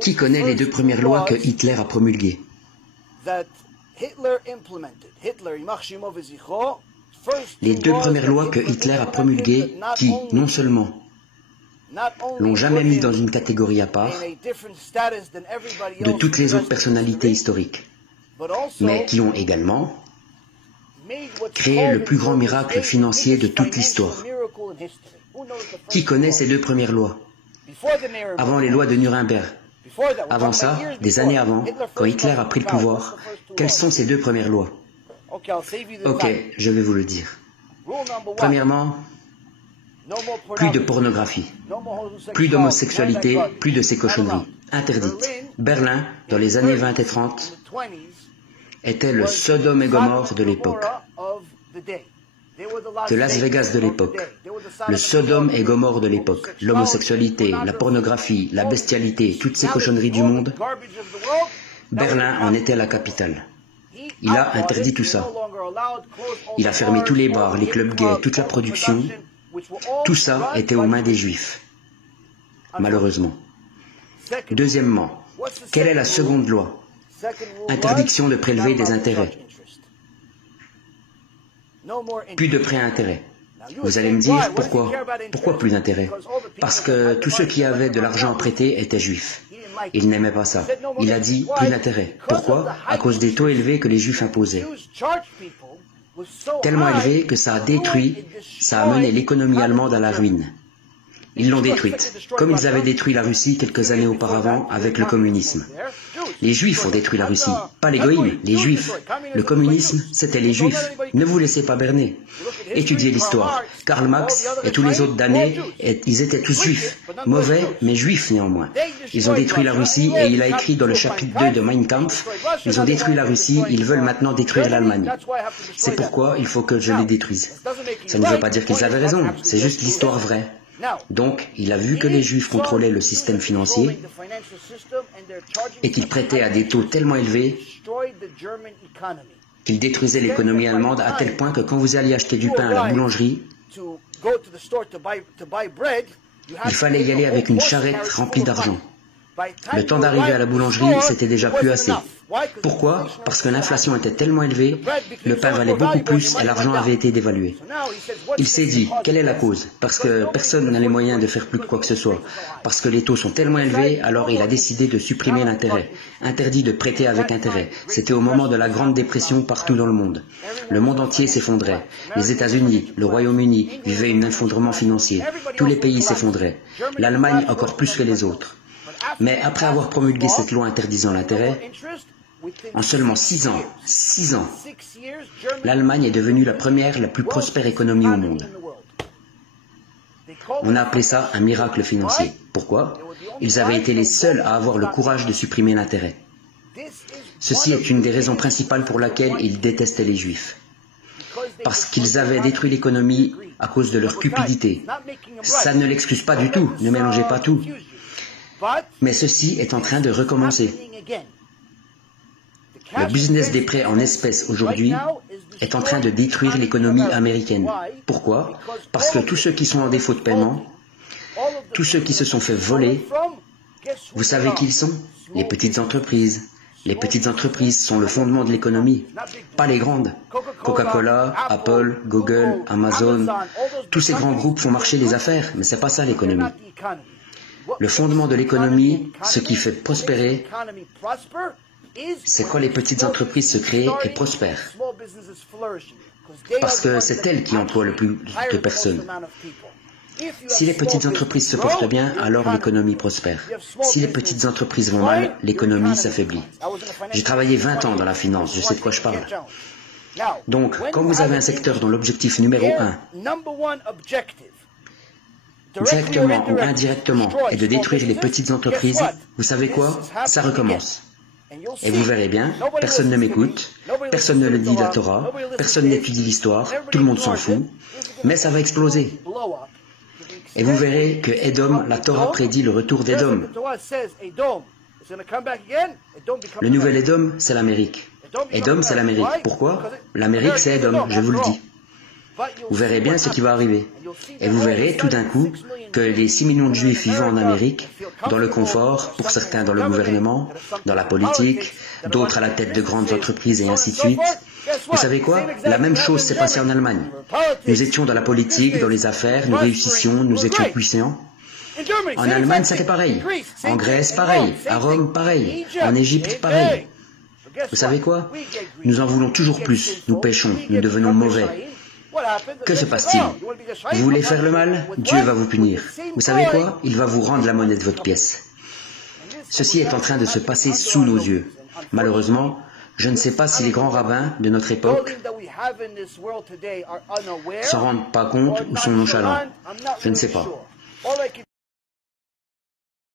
Qui connaît les deux premières lois que Hitler a promulguées? Les deux premières lois que Hitler a promulguées qui, non seulement l'ont jamais mis dans une catégorie à part de toutes les autres personnalités historiques, mais qui ont également créé le plus grand miracle financier de toute l'histoire. Qui connaît ces deux premières lois? Avant les lois de Nuremberg, avant ça, des années avant, quand Hitler a pris le pouvoir, quelles sont ces deux premières lois? Ok, je vais vous le dire. Premièrement, plus de pornographie, plus d'homosexualité, plus de ces cochonneries, interdites. Berlin, dans les années 20 et 30, était le Sodome et Gomorrhe de l'époque, de Las Vegas de l'époque, le Sodome et Gomorrhe de l'époque, l'homosexualité, la pornographie, la bestialité, toutes ces cochonneries du monde. Berlin en était la capitale. Il a interdit tout ça. Il a fermé tous les bars, les clubs gays, toute la production. Tout ça était aux mains des Juifs, malheureusement. Deuxièmement, quelle est la seconde loi? Interdiction de prélever des intérêts. Plus de prêts à intérêt. Vous allez me dire, pourquoi? Pourquoi plus d'intérêt? Parce que tous ceux qui avaient de l'argent à prêter étaient juifs. Il n'aimait pas ça. Il a dit, plus d'intérêt. Pourquoi? À cause des taux élevés que les juifs imposaient. Tellement élevés que ça a détruit, ça a mené l'économie allemande à la ruine. Ils l'ont détruite, comme ils avaient détruit la Russie quelques années auparavant avec le communisme. Les Juifs ont détruit la Russie, pas les goïms, les Juifs. Le communisme, c'était les Juifs. Ne vous laissez pas berner. Étudiez l'histoire. Karl Marx et tous les autres damnés, ils étaient tous juifs. Mauvais, mais juifs néanmoins. Ils ont détruit la Russie et il a écrit dans le chapitre 2 de Mein Kampf, ils ont détruit la Russie, ils veulent maintenant détruire l'Allemagne. C'est pourquoi il faut que je les détruise. Ça ne veut pas dire qu'ils avaient raison, c'est juste l'histoire vraie. Donc, il a vu que les Juifs contrôlaient le système financier et qu'ils prêtaient à des taux tellement élevés qu'ils détruisaient l'économie allemande à tel point que quand vous alliez acheter du pain à la boulangerie, il fallait y aller avec une charrette remplie d'argent. Le temps d'arriver à la boulangerie, c'était déjà plus assez. Pourquoi? Parce que l'inflation était tellement élevée, le pain valait beaucoup plus et l'argent avait été dévalué. Il s'est dit, quelle est la cause? Parce que personne n'a les moyens de faire plus de quoi que ce soit. Parce que les taux sont tellement élevés, alors il a décidé de supprimer l'intérêt. Interdit de prêter avec intérêt. C'était au moment de la Grande Dépression partout dans le monde. Le monde entier s'effondrait. Les États-Unis, le Royaume-Uni vivaient un effondrement financier. Tous les pays s'effondraient. L'Allemagne encore plus que les autres. Mais après avoir promulgué cette loi interdisant l'intérêt, en seulement 6 ans, l'Allemagne est devenue la première, la plus prospère économie au monde. On a appelé ça un miracle financier. Pourquoi? Ils avaient été les seuls à avoir le courage de supprimer l'intérêt. Ceci est une des raisons principales pour laquelle ils détestaient les Juifs. Parce qu'ils avaient détruit l'économie à cause de leur cupidité. Ça ne l'excuse pas du tout, ne mélangez pas tout. Mais ceci est en train de recommencer. Le business des prêts en espèces aujourd'hui est en train de détruire l'économie américaine. Pourquoi? Parce que tous ceux qui sont en défaut de paiement, tous ceux qui se sont fait voler, vous savez qui ils sont? Les petites entreprises. Les petites entreprises sont le fondement de l'économie, pas les grandes. Coca-Cola, Apple, Google, Amazon, tous ces grands groupes font marcher les affaires, mais c'est pas ça l'économie. Le fondement de l'économie, ce qui fait prospérer, c'est quand les petites entreprises se créent et prospèrent. Parce que c'est elles qui emploient le plus de personnes. Si les petites entreprises se portent bien, alors l'économie prospère. Si les petites entreprises vont mal, l'économie s'affaiblit. J'ai travaillé 20 ans dans la finance, je sais de quoi je parle. Donc, quand vous avez un secteur dont l'objectif numéro 1, directement ou indirectement, est de détruire les petites entreprises, vous savez quoi? Ça recommence. Et vous verrez bien, personne ne m'écoute, personne ne le dit la Torah, personne n'étudie l'histoire, tout le monde s'en fout, mais ça va exploser. Et vous verrez que Édom, la Torah prédit le retour d'Édom. Le nouvel Édom, c'est l'Amérique. Édom, c'est l'Amérique. Pourquoi? L'Amérique, c'est Édom, je vous le dis. Vous verrez bien ce qui va arriver. Et vous verrez, tout d'un coup, que les 6 millions de juifs vivant en Amérique, dans le confort, pour certains dans le gouvernement, dans la politique, d'autres à la tête de grandes entreprises et ainsi de suite. Vous savez quoi? La même chose s'est passée en Allemagne. Nous étions dans la politique, dans les affaires, nous réussissions, nous étions puissants. En Allemagne, c'était pareil. En Grèce, pareil. À Rome, pareil. En Égypte, pareil. Vous savez quoi? Nous en voulons toujours plus. Nous péchons, nous devenons mauvais. Que se passe-t-il? Vous voulez faire le mal? Dieu va vous punir. Vous savez quoi? Il va vous rendre la monnaie de votre pièce. Ceci est en train de se passer sous nos yeux. Malheureusement, je ne sais pas si les grands rabbins de notre époque s'en rendent pas compte ou sont nonchalants. Je ne sais pas.